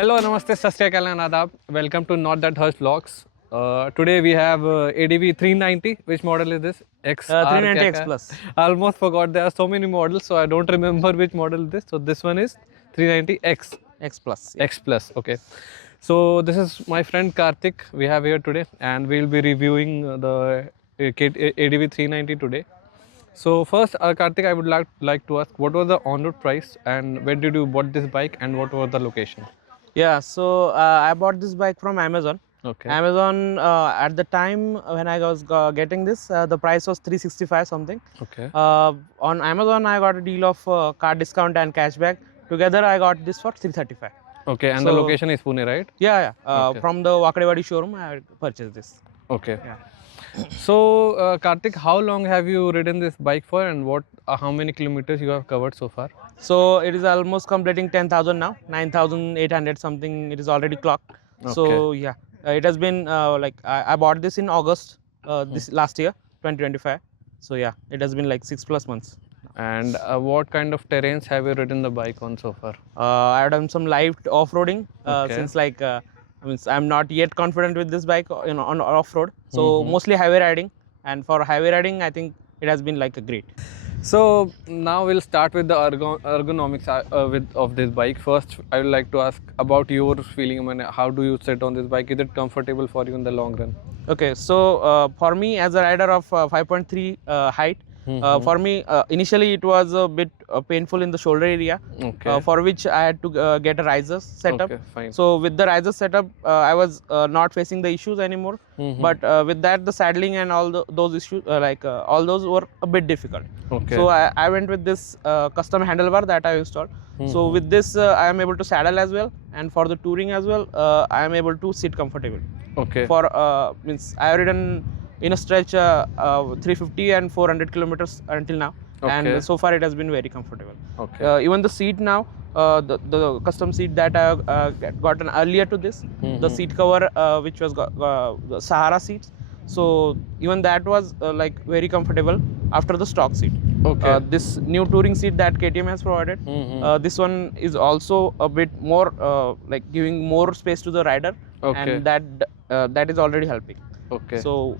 Hello, namaste, sat sri akal and adab. Welcome to Not That Hurts Vlogs. Today we have ADV 390. Which model is this? XR 390 kya X kya? Plus. I almost forgot. There are so many models, so I don't remember which model is this. So this one is 390X. X Plus. Yeah. X Plus. Okay. So this is my friend Karthik. We have here today, and we'll be reviewing the ADV 390 today. So first, Karthik, I would like to ask, what was the on-road price, and when did you bought this bike, and what was the location? Yeah. So I bought this bike from Amazon. Okay. Amazon at the time when I was getting this, the price was 365 something. Okay. On Amazon, I got a deal of card discount and cashback. Together, I got this for 335. Okay, and the So- location is Pune, right? Yeah. Okay. From the Wakadewadi showroom, I purchased this. Okay. Yeah. So, Karthik, how long have you ridden this bike for, and how many kilometers you have covered so far? So it is almost completing 10,000 now. 9,800 something. It is already clocked. So yeah, it has been like I bought this in August this last year, 2025. So yeah, it has been like 6+ months. And what kind of terrains have you ridden the bike on so far? I have done some live off-roading Okay. since like I'm not yet confident with this bike, on off-road. So mostly highway riding, and for highway riding, I think it has been like a great. So now we'll start with the ergonomics of this bike. First, I would like to ask about your feeling. I mean, how do you sit on this bike? Is it comfortable for you in the long run? Okay, so for me as a rider of 5.3 height, for me initially it was a bit painful in the shoulder area, Okay. for which I had to get a riser setup. Okay, fine. So with the riser setup, I was not facing the issues anymore. But with that, the saddling and all those issues, all those were a bit difficult. Okay. So I went with this custom handlebar that I installed. So with this, I am able to saddle as well, and for the touring as well, I am able to sit comfortable. Okay. For means I have ridden in a stretch 350 and 400 kilometers until now, Okay. and so far it has been very comfortable. Okay. Even the seat now, the custom seat that I have gotten earlier to this, the seat cover which was the Sahara seats, so even that was like very comfortable after the stock seat. Okay. This new touring seat that KTM has provided, this one is also a bit more like giving more space to the rider, Okay. and that is already helping. Okay. So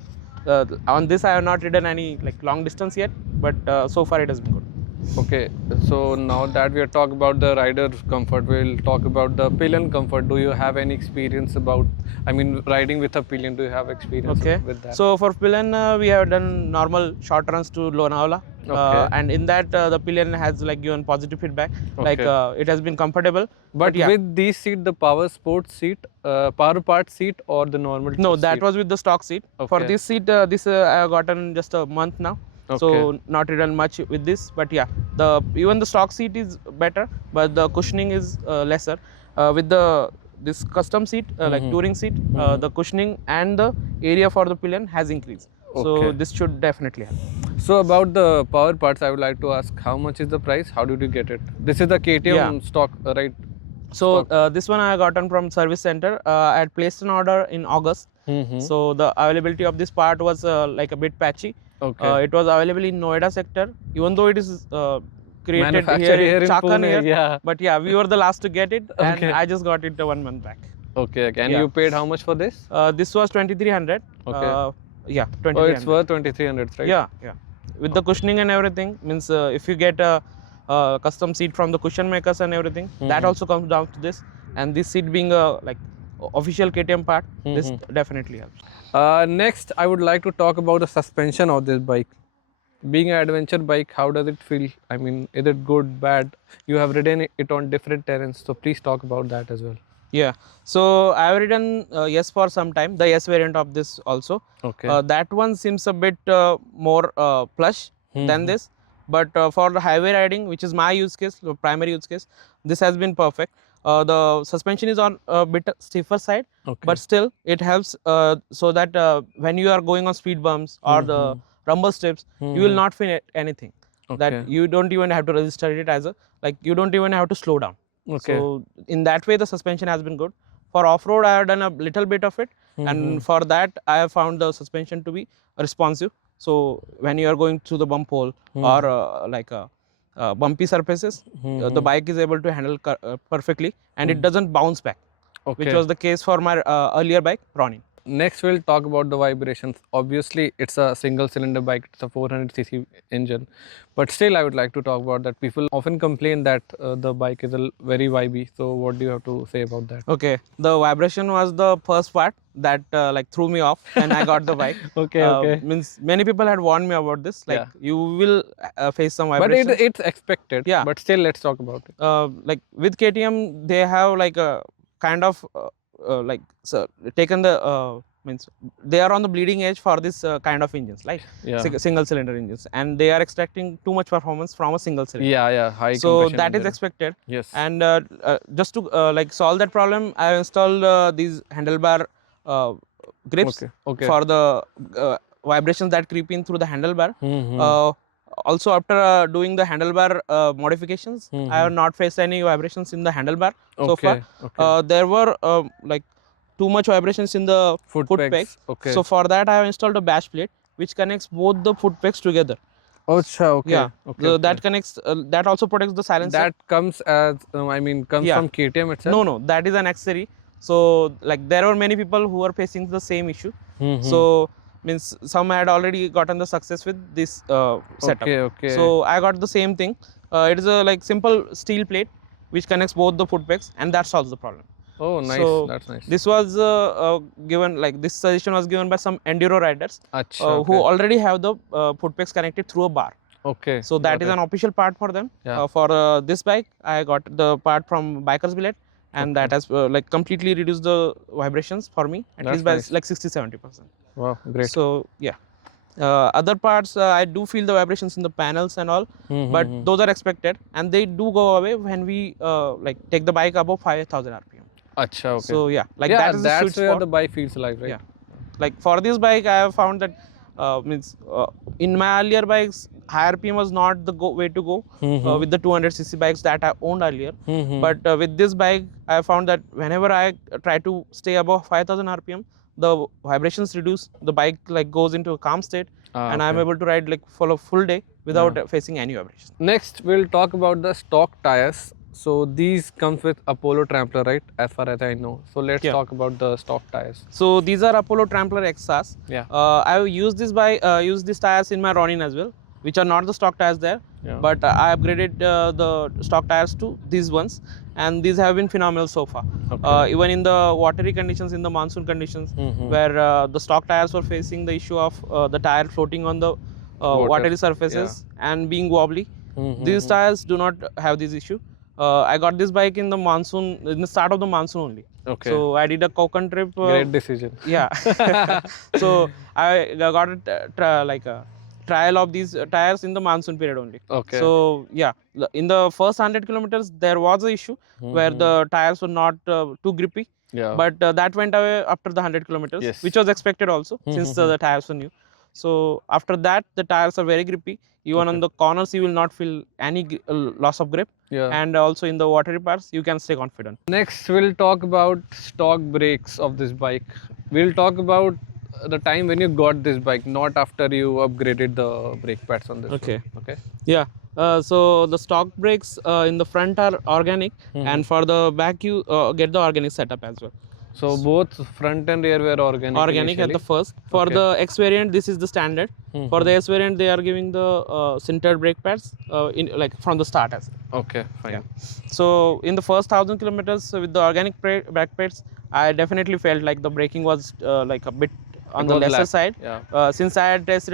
on this I have not ridden any like long distance yet, but so far it has been good. Okay, so now that we are talking about the rider's comfort, we'll talk about the pillion comfort. Do you have any experience about, I mean, riding with a pillion? Do you have experience Okay. with that? So for Pillion, we have done normal short runs to Lonavala, Okay. and in that the Pillion has like given positive feedback. Like Okay. it has been comfortable. but yeah. with these seat, the power sports seat, power part seat, or the normal No, that seat? was with the stock seat. For Okay. this seat, I have gotten just a month now. So Okay. not ridden much with this, but yeah, even the stock seat is better, but the cushioning is lesser. With this custom seat, like touring seat, the cushioning and the area for the pillion has increased. So Okay. this should definitely help. So about the power parts, I would like to ask, how much is the price? How did you get it? This is the KTM Yeah. stock, right? So this one I gotten from service center. I had placed an order in August. So the availability of this part was like a bit patchy. Okay. It was available in Noida sector, even though it is created Manufactured here in Chakan Pune, here. yeah. But yeah, we were the last to get it, and Okay. I just got it 1 month back. Okay, okay. And Yeah. you paid how much for this? This was 2,300. Okay. Yeah, Oh, 2,300. it's worth 2,300, right? Yeah. With the cushioning and everything, means if you get a custom seat from the cushion makers and everything, that also comes down to this. And this seat being a like official KTM part, this definitely helps. Next, I would like to talk about the suspension of this bike. Being an adventure bike, how does it feel? I mean, is it good, bad? You have ridden it on different terrains, so please talk about that as well. Yeah, so I have ridden yes for some time, the yes variant of this also. Okay. That one seems a bit more plush than this, but for the highway riding, which is my use case, the primary use case, this has been perfect. The suspension is on a bit stiffer side, Okay. but still it helps so that when you are going on speed bumps or the rumble strips, you will not feel anything. That Okay. you don't even have to register it as a, like you don't even have to slow down. Okay. So in that way, the suspension has been good. For off-road, I have done a little bit of it, and for that, I have found the suspension to be responsive. So when you are going through the bump hole or like bumpy surfaces, the bike is able to handle perfectly, and it doesn't bounce back. which Okay. was the case for my earlier bike, Ronin. Next, we'll talk about the vibrations. Obviously, it's a single cylinder bike, it's a 400cc engine, but still, I would like to talk about that. People often complain that the bike is very vibey. So, what do you have to say about that? Okay, the vibration was the first part that like threw me off when I got the bike. Okay, okay. Means many people had warned me about this. Like Yeah. you will face some But vibrations. it's expected. Yeah. But still, let's talk about it. Like with KTM, they have like a kind of like so taken the means they are on the bleeding edge for this kind of engines, like Yeah. single cylinder engines, and they are extracting too much performance from a single cylinder. Yeah, yeah. High So compression that is engine. expected. Yes. And just to like solve that problem, I installed these handlebar grips Okay. Okay. for the vibrations that creep in through the handlebar. Mhm. Also, after doing the handlebar modifications, I have not faced any vibrations in the handlebar so far. Okay. Okay. There were like too much vibrations in the Foot foot pegs. pegs. Okay. So for that, I have installed a bash plate which connects both the foot pegs together. Acha, okay. Yeah. Okay. So okay. that connects. That also protects the silencer. That comes as comes Yeah. from KTM itself. No, that is an accessory. So like there were many people who were facing the same issue. Mhm. So means some had already gotten the success with this setup. Okay. Okay. So I got the same thing. It is a like simple steel plate which connects both the foot pegs, and that solves the problem. Oh, nice. So That's nice. this was given, like this suggestion was given by some enduro riders Acha, who okay. already have the foot pegs connected through a bar. Okay. So that got is it. an official part for them. Yeah. For this bike, I got the part from Biker's Billet, and that has like completely reduced the vibrations for me, at That's least by nice. like 60-70%. Wow, great. So yeah, other parts I do feel the vibrations in the panels and all, but those are expected, and they do go away when we like take the bike above 5,000 RPM. Acha, okay. So yeah, like yeah, that is the that's sweet where spot. the bike feels alive, right? Yeah. Like for this bike, I have found that means in my earlier bikes, high RPM was not the way to go with the 200cc bikes that I owned earlier. But with this bike, I have found that whenever I try to stay above 5,000 RPM, the vibrations reduce. The bike like goes into a calm state, and I'm okay. able to ride like for a full day without facing any vibrations. Next, we'll talk about the stock tires. So these comes with Apollo Trampler, right? As far as I know. So let's Yeah. talk about the stock tires. So these are Apollo Trampler XRs. Yeah. I have used this used these tires in my Ronin as well, which are not the stock tires there. Yeah. But I upgraded the stock tires to these ones, and these have been phenomenal so far. Okay. Even in the watery conditions, in the monsoon conditions, where the stock tires were facing the issue of the tire floating on the watery surfaces and being wobbly, these tires do not have this issue. I got this bike in the monsoon, in the start of the monsoon only. Okay. So I did a Konkan trip. Great decision. Yeah. So I got like a trial of these tires in the monsoon period only. Okay. So yeah, in the first 100 kilometers there was an issue where the tires were not too grippy. Yeah. But that went away after the 100 kilometers, Yes. which was expected also since the tires were new. So after that, the tires are very grippy. Even on the corners, you will not feel any loss of grip. Yeah. And also in the watery parts, you can stay confident. Next, we'll talk about stock brakes of this bike. We'll talk about the time when you got this bike, not after you upgraded the brake pads on this. Okay. one. Okay. Yeah. So the stock brakes in the front are organic, and for the back you get the organic setup as well. So both front and rear were organic. Organic at the initially? first. For Okay. the X variant, this is the standard. For the S variant, they are giving the sintered brake pads in like from the start as well. Okay, fine. Yeah. So in the first 1,000 kilometers with the organic brake pads, I definitely felt like the braking was like a bit on the was lesser lack. side. Yeah. Since I had test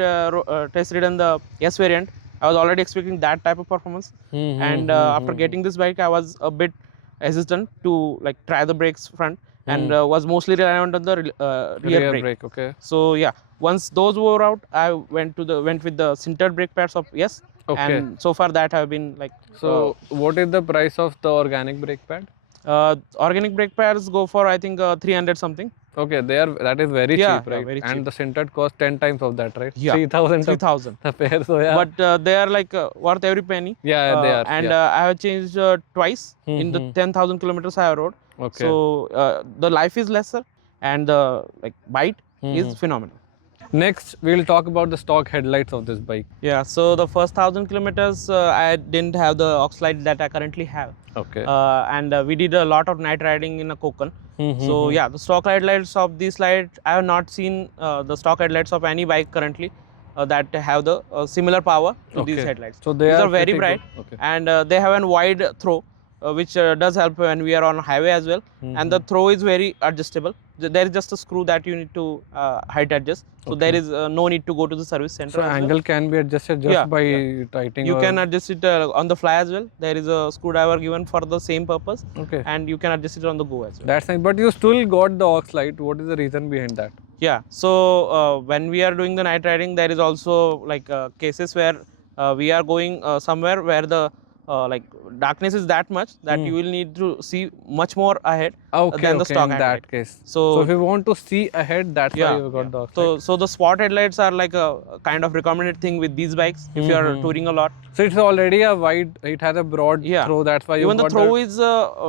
ridden the S variant, I was already expecting that type of performance. And after getting this bike, I was a bit hesitant to like try the brakes front, and was mostly reliant on the rear brake. Okay. So yeah, once those wore out, I went with the sintered brake pads of yes. Okay. And so far that have been like. So what is the price of the organic brake pad? Organic brake pads go for I think 300 something. Okay, that is very Yeah, cheap, right? very cheap. And the sintered cost 10 times of that, right? Yeah, 3,000. 3,000. The pair, so yeah. But they are like worth every penny. Yeah, they are. And yeah. I have changed twice in the 10,000 kilometers I have rode. Okay. So the life is lesser, and the like bite is phenomenal. Next, we'll talk about the stock headlights of this bike. Yeah. So the first 1,000 kilometers, I didn't have the Oxlite that I currently have. Okay. And we did a lot of night riding in a Konkan. So yeah, the stock headlights of this light, I have not seen the stock headlights of any bike currently that have the similar power to these headlights. So they These are are very pretty bright, good. and they have a wide throw, which does help when we are on highway as well. And the throw is very adjustable. There is just a screw that you need to height adjust. So there is no need to go to the service center. So as angle well. can be adjusted just by tightening. You can adjust it on the fly as well. There is a screwdriver given for the same purpose. And you can adjust it on the go as well. That's nice. But you still got the aux light. What is the reason behind that? Yeah. So when we are doing the night riding, there is also like cases where we are going somewhere where the like darkness is that much that you will need to see much more ahead than the stock in headlight. that case. So if you want to see ahead, that's why you got the aux light. So the spot headlights are like a kind of recommended thing with these bikes if you are touring a lot. So it's already a wide, it has a broad throw, that's why you Even got the throw is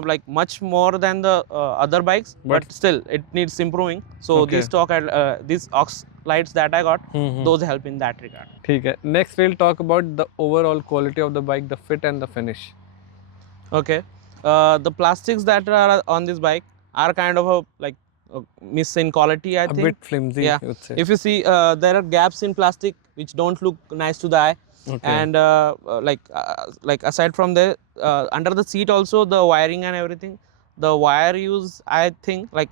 like much more than the other bikes, but still it needs improving. So these stock these aux lights that I got, those help in that regard. Okay. Next we'll talk about the overall quality of the bike, the fit and the finish. Okay. The plastics that are on this bike are kind of a like miss in quality, I think. A bit flimsy, yeah. you would say. If you see, there are gaps in plastic which don't look nice to the eye. And like aside from there, under the seat also the wiring and everything, the wire use, I think like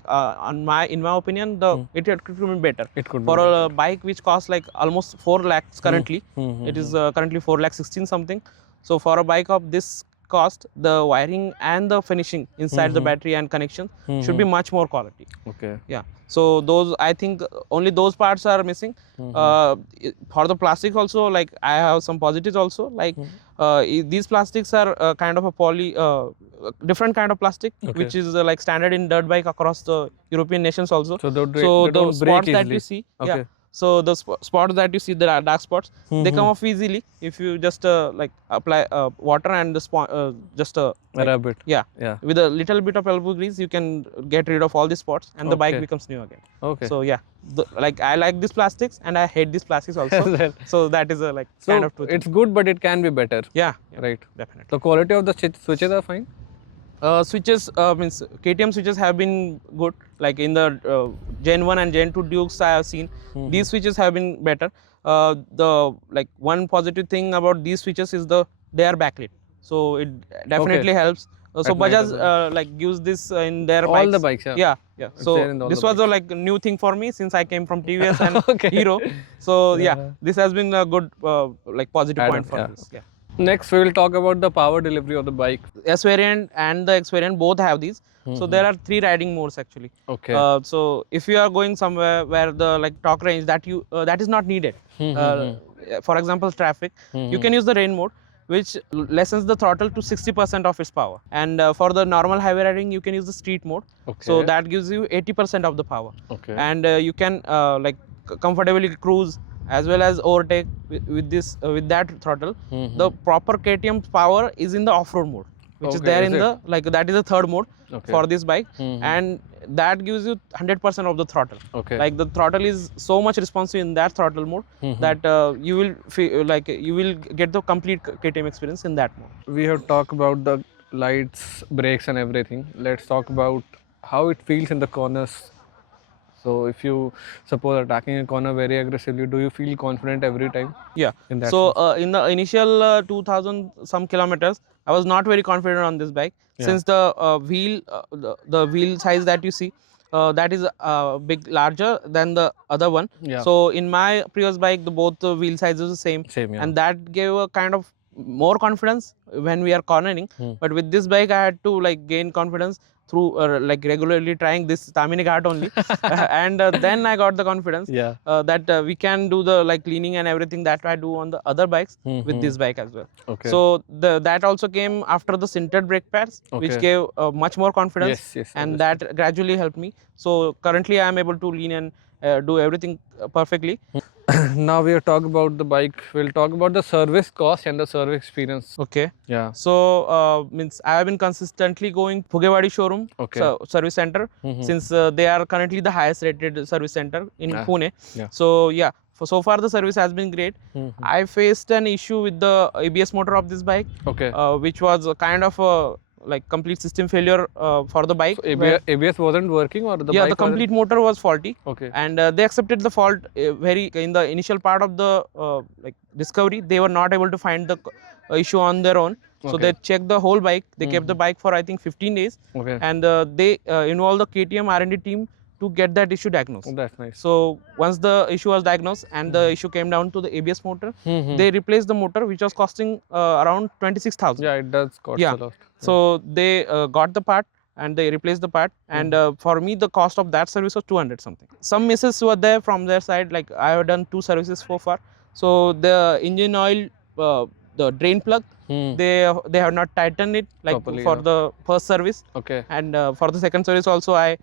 in my opinion, it could be better. It could for a bike which costs like almost 4 lakhs currently. It is currently 4 lakh 16 something. So for a bike of this cost, the wiring and the finishing inside the battery and connection should be much more quality. Okay. Yeah. So those, I think only those parts are missing. For the plastic also, like I have some positives also. Like these plastics are kind of a different kind of plastic, which is like standard in dirt bike across the European nations also. So the spots that you see, so the spots that you see, the dark spots, they come off easily if you just like apply water and just rub it. Yeah. With a little bit of elbow grease, you can get rid of all the spots and the bike becomes new again. Okay. So yeah, like I like these plastics and I hate these plastics also. So that is a like kind of truth. It's good, but it can be better. Yeah. Right. Definitely. The quality of the switches are fine. Switches means KTM switches have been good. Like in the Gen 1 and Gen 2 Dukes I have seen, these switches have been better. The like one positive thing about these switches is they are backlit, so it definitely helps. So Bajaj like gives this in their all the bikes. Yeah. So this was a like new thing for me since I came from TVS and Hero. So yeah, this has been a good like positive point for this. Yeah. Next, we will talk about the power delivery of the bike. S variant and the X variant both have these. So there are 3 riding modes actually. Okay. So if you are going somewhere where the like torque range that is not needed, for example traffic, you can use the rain mode, which lessens the throttle to 60% of its power. And for the normal highway riding, you can use the street mode. So that gives you 80% of the power. And you can like comfortably cruise as well as overtake with that throttle. The proper KTM power is in the off-road mode, which is there in the like that is the 3rd mode for this bike, and that gives you 100% of the throttle. Like the throttle is so much responsive in that throttle mode that you will feel like you will get the complete KTM experience in that mode. We have talked about the lights, brakes and everything. Let's talk about how it feels in the corners. So if you suppose attacking a corner very aggressively, do you feel confident every time? Yeah. In that so in the initial 2000 some kilometers, I was not very confident on this bike since the wheel the wheel size that you see that is big larger than the other one. So in my previous bike, both the wheel sizes are the same. And that gave a kind of more confidence when we are cornering. But with this bike, I had to like gain confidence through like regularly trying this Tamini Ghat only. And then I got the confidence that we can do the like cleaning and everything that I do on the other bikes with this bike as well. So that also came after the sintered brake pads, which gave much more confidence. And that gradually helped me. So currently I am able to lean and do everything perfectly. Now we have talked about the bike. We'll talk about the service cost and the service experience. Okay. Yeah. So means I have been consistently going Phugewadi showroom service center since they are currently the highest rated service center in Pune. So yeah, so far the service has been great. I faced an issue with the ABS motor of this bike, which was kind of like complete system failure for the bike. So ABS wasn't working, or the Yeah, bike the complete motor was faulty. Okay. And they accepted the fault very in the initial part of the like discovery. They were not able to find the issue on their own. So Okay. they checked the whole bike. They kept the bike for I think 15 days. Okay. And they involved the KTM R&D team to get that issue diagnosed. Oh, that's nice. So once the issue was diagnosed and the issue came down to the ABS motor, they replaced the motor, which was costing around 26,000. Yeah, it does cost a lot. So they got the part and they replaced the part. And for me, the cost of that service was 200 something. Some misses were there from their side. Like I have done 2 services so far. So the engine oil, the drain plug, they have not tightened it like Properly, for yeah. the first service. Okay. And for the second service also I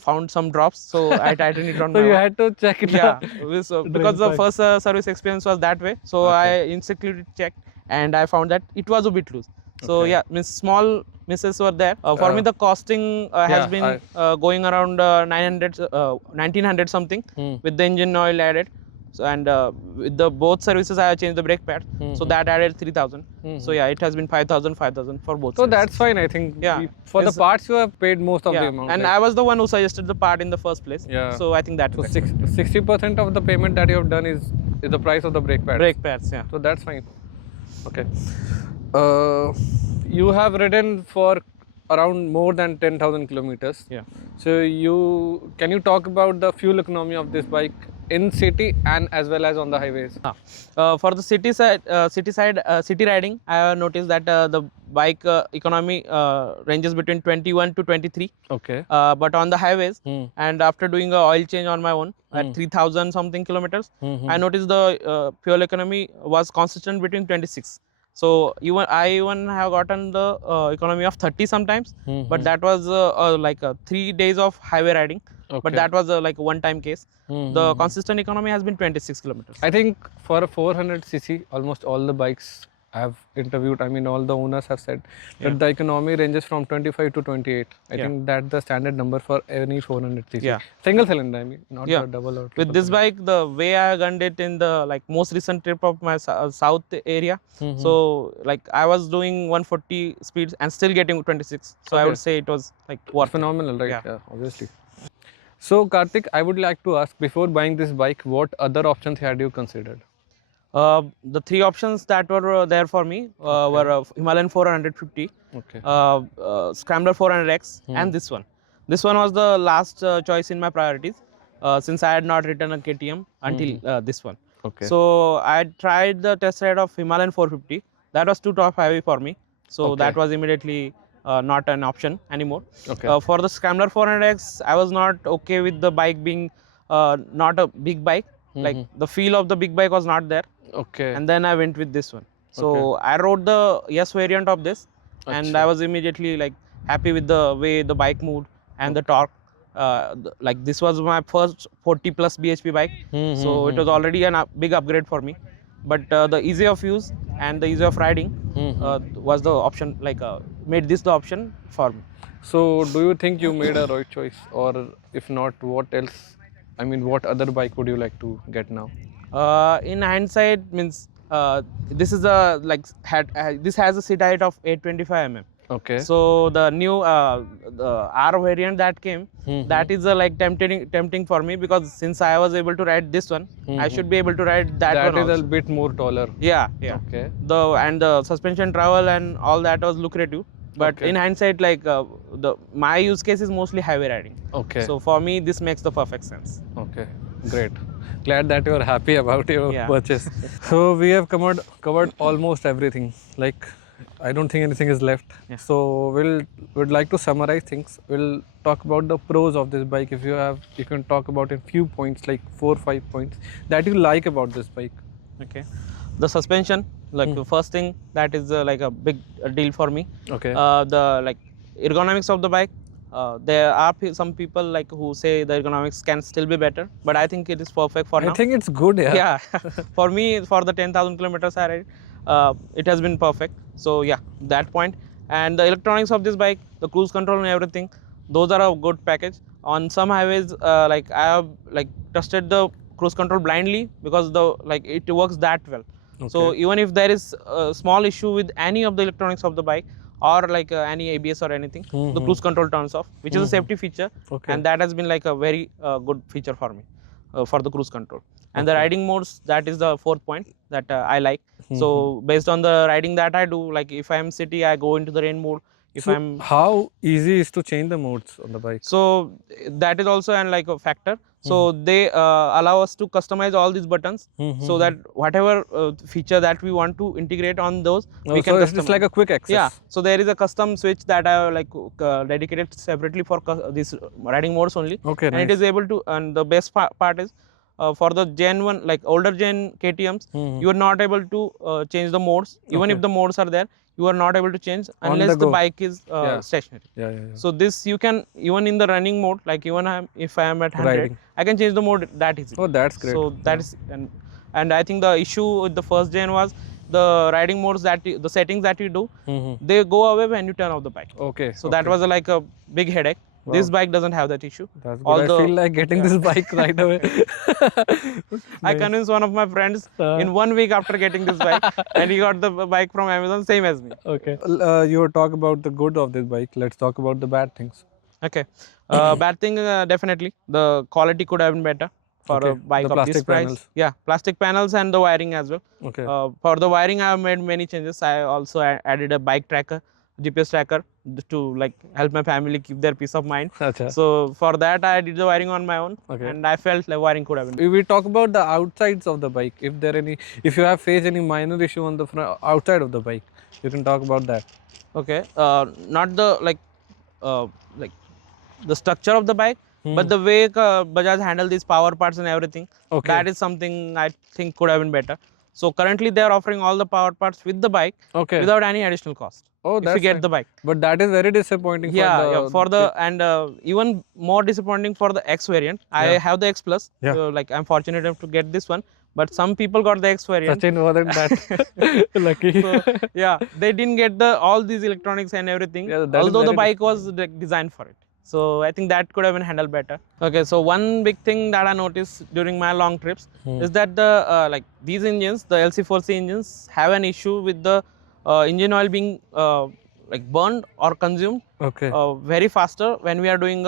found some drops, so I tightened it on So my you own. had to check it Yeah, out. so because the first service experience was that way, so I instantly checked and I found that it was a bit loose. So Okay. yeah, means small misses were there. For me, the costing has been going around 900, 1900 something with the engine oil added. So and with the both services, I have changed the brake pads, so that added 3000. So yeah, it has been 5000 for both. So services. that's fine, I think. Yeah. For the parts, you have paid most of the amount. And like, I was the one who suggested the part in the first place. Yeah. So I think that so was 60% of the payment that you have done is the price of the brake pads. brake pads. Yeah. So that's fine. Okay. You have ridden for around more than 10,000 kilometers. Yeah. So can you talk about the fuel economy of this bike in city and as well as on the highways? For the city riding, I have noticed that the bike economy ranges between 21 to 23. Okay. But on the highways, and after doing a oil change on my own at 3000 something kilometers, I noticed the fuel economy was consistent between 26. So I even have gotten the economy of 30 sometimes, but that was like 3 days of highway riding. Okay. But that was like a one-time case. The consistent economy has been 26 kilometers. I think for a 400cc, almost all the bikes I have interviewed, I mean, all the owners have said that the economy ranges from 25 to 28. I think that's the standard number for any 400cc. Yeah. Single cylinder, I mean, not the double or With this bike, the way I gunned it in the like most recent trip of my south area, so like I was doing 140 speeds and still getting 26. So I would say it was like worth phenomenal, right? Yeah. Obviously. So Karthik, I would like to ask, before buying this bike, what other options had you considered? The 3 options that were there for me were Himalayan 450, Scrambler 400X, and this one. This one was the last choice in my priorities since I had not written a KTM until this one. Okay. So I tried the test ride of Himalayan 450. That was too top heavy for me. So that was immediately not an option anymore. For the Scrambler 400X, I was not okay with the bike being not a big bike. Like the feel of the big bike was not there. Okay. And then I went with this one. So I rode the yes variant of this, and I was immediately like happy with the way the bike moved and the torque. Like this was my first 40 plus bhp bike, so it was already a big upgrade for me. But the ease of use and the ease of riding was the option, like made this the option for me. So do you think you made a right choice, or if not, what else? I mean, what other bike would you like to get now? In hindsight, means this is a like this has a seat height of 825 mm. Okay. So the new the R variant that came, that is like tempting for me, because since I was able to ride this one, I should be able to ride that one. That is also. a bit more taller. Yeah. Okay. The suspension travel and all that was lucrative. But in hindsight, like my use case is mostly highway riding. Okay. So for me, this makes the perfect sense. Okay, great. Glad that you are happy about your purchase. So we have covered almost everything. Like, I don't think anything is left. So would like to summarize things. We'll talk about the pros of this bike. If you can talk about a few points, like 4 or 5 points that you like about this bike. Okay. The suspension, like the first thing that is like a big deal for me. Okay. The like ergonomics of the bike. There are some people like who say the ergonomics can still be better, but I think it is perfect for now. I think it's good, yeah. Yeah. For me, for the 10,000 kilometers I ride, it has been perfect. So yeah, that point. And the electronics of this bike, the cruise control and everything, those are a good package. On some highways, like I have like trusted the cruise control blindly because it works that well. So even if there is a small issue with any of the electronics of the bike, or like any ABS or anything, the cruise control turns off, which is a safety feature, Okay. and that has been like a very good feature for me for the cruise control. And the riding modes, that is the fourth point that I like. So based on the riding that I do, like if I am city, I go into the rain mode. If So I'm how easy is to change the modes on the bike? so that is also an like a factor. So they allow us to customize all these buttons, so that whatever feature that we want to integrate on those, we can so customize. it's like a quick access. Yeah, so there is a custom switch that I have like dedicated separately for this riding modes only. Okay, And it is able to, and the best part is for the Gen 1, like older Gen KTMs, you are not able to change the modes. Even if the modes are there, you are not able to change unless the bike is stationary. Yeah. So this you can, even in the running mode, like even if I am at 100, Riding. I can change the mode that easily. Oh, that's great. So that is, and I think the issue with the first gen was the riding modes that the settings that you do, they go away when you turn off the bike. Okay. So that was like a big headache. This bike doesn't have that issue. That's good. I feel like getting this bike right away. I convinced one of my friends in 1 week after getting this bike, and he got the bike from Amazon, same as me. Okay. You talk about the good of this bike. Let's talk about the bad things. Okay. Bad thing, definitely the quality could have been better for a bike the of this price. panels. Yeah, plastic panels and the wiring as well. Okay. For the wiring, I have made many changes. I also added a bike tracker, GPS tracker, to like help my family keep their peace of mind. Achha. So for that, I did the wiring on my own, and I felt like wiring could have been. We talk about the outsides of the bike. If you have faced any minor issue on the outside of the bike, you can talk about that. Okay. Not the like the structure of the bike, but the way Bajaj handle these power parts and everything. Okay. That is something I think could have been better. So currently they are offering all the power parts with the bike, without any additional cost. Oh, if you get the bike. But that is very disappointing. For the and even more disappointing for the X variant. I have the X Plus. Like I'm fortunate enough to get this one. But some people got the X variant. Sachin wasn't that lucky. So, yeah, they didn't get all these electronics and everything. Although the bike was designed for it. So I think that could have been handled better. Okay, so one big thing that I noticed during my long trips is that the like these engines, the LC4C engines, have an issue with the engine oil being like burned or consumed very faster when we are doing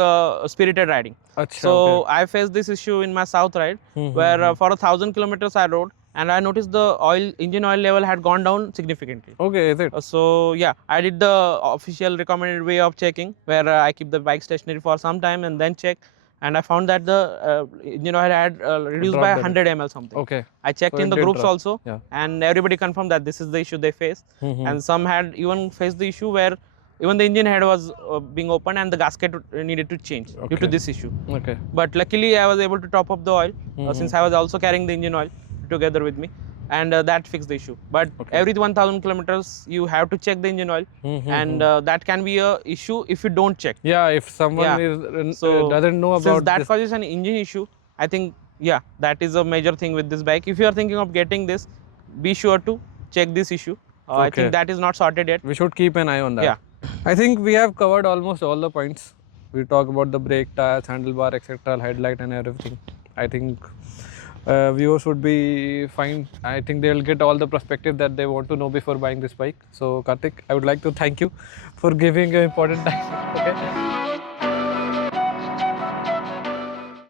spirited riding. So I faced this issue in my south ride, where for 1,000 kilometers I rode, and I noticed the engine oil level had gone down significantly. Okay, is it? So yeah, I did the official recommended way of checking, where I keep the bike stationary for some time and then check, and I found that the engine oil had reduced by 100 ml something. Okay. I checked in the groups also, and everybody confirmed that this is the issue they face, and some had even faced the issue where even the engine head was being opened and the gasket needed to change due to this issue. Okay. But luckily I was able to top up the oil since I was also carrying the engine oil together with me, and that fixed the issue. But every 1,000 kilometers you have to check the engine oil, and that can be a issue if you don't check. Yeah, if someone doesn't know about since that causes an engine issue, I think that is a major thing with this bike. If you are thinking of getting this, be sure to check this issue. I think that is not sorted yet. We should keep an eye on that. Yeah. I think we have covered almost all the points. We talk about the brake, tires, handlebar, etc., headlight and everything. I think viewers would be fine. I think they'll get all the perspective that they want to know before buying this bike. So Karthik, I would like to thank you for giving an important time. Okay.